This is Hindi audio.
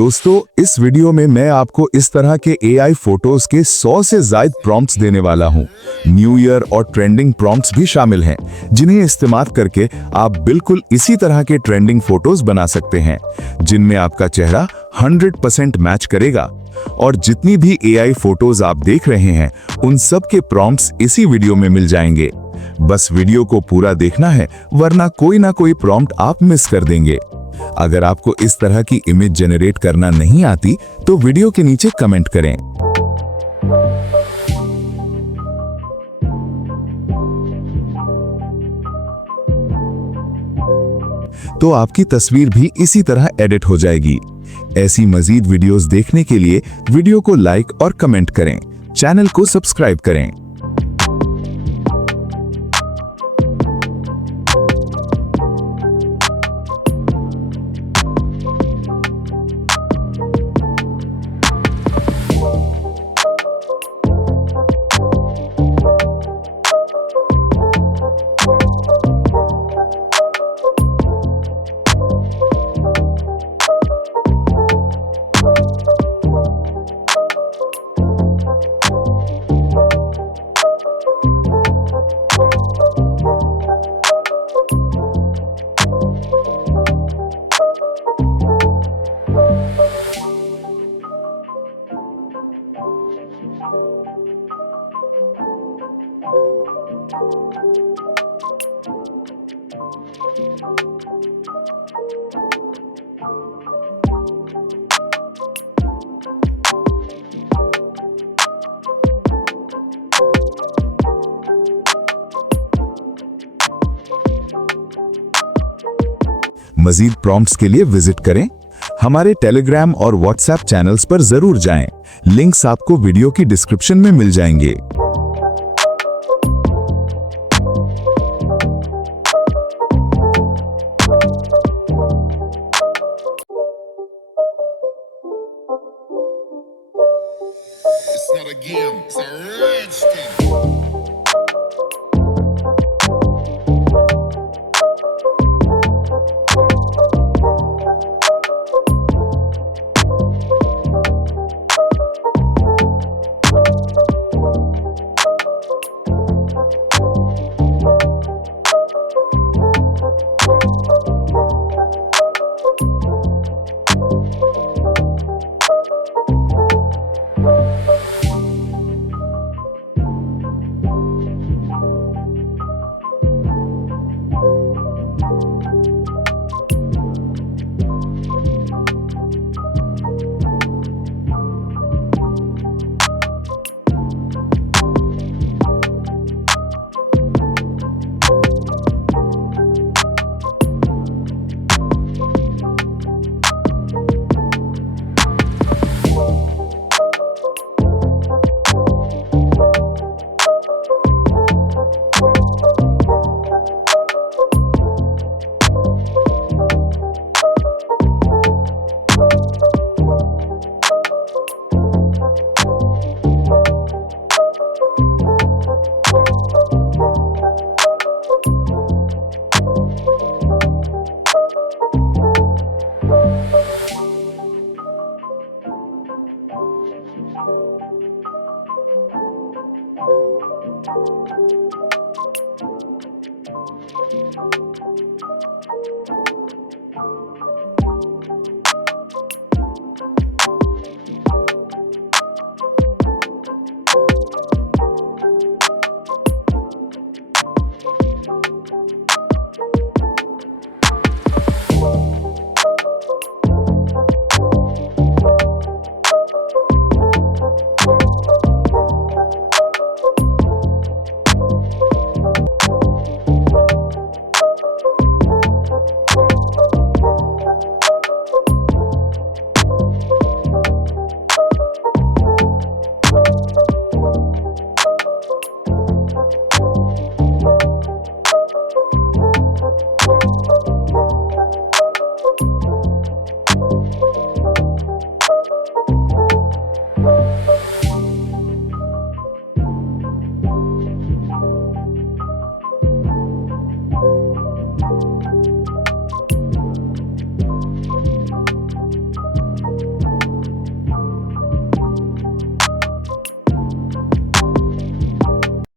दोस्तों, इस वीडियो में मैं आपको इस तरह के एआई फोटोज के 100 से ज्यादा प्रॉम्प्ट्स देने वाला हूं। न्यू ईयर और ट्रेंडिंग प्रॉम्प्ट्स भी शामिल हैं, जिन्हें इस्तेमाल करके आप बिल्कुल इसी तरह के ट्रेंडिंग फोटोज बना सकते हैं, जिनमें आपका चेहरा 100% मैच करेगा। और जितनी भी एआई फोटोज आप देख रहे हैं, उन सब के प्रॉम्प्ट्स इसी वीडियो में मिल जाएंगे। बस वीडियो को पूरा देखना है, वरना कोई ना कोई प्रॉम्प्ट आप मिस कर देंगे। अगर आपको इस तरह की इमेज जनरेट करना नहीं आती, तो वीडियो के नीचे कमेंट करें। तो आपकी तस्वीर भी इसी तरह एडिट हो जाएगी। ऐसी मजीद वीडियोस देखने के लिए वीडियो को लाइक और कमेंट करें, चैनल को सब्सक्राइब करें। मजीद प्रॉम्प्ट्स के लिए विजिट करें। हमारे टेलीग्राम और व्हाट्सएप चैनल्स पर जरूर जाएं। लिंक्स आपको वीडियो की डिस्क्रिप्शन में मिल जाएंगे। It's not a game, it's a rich thing.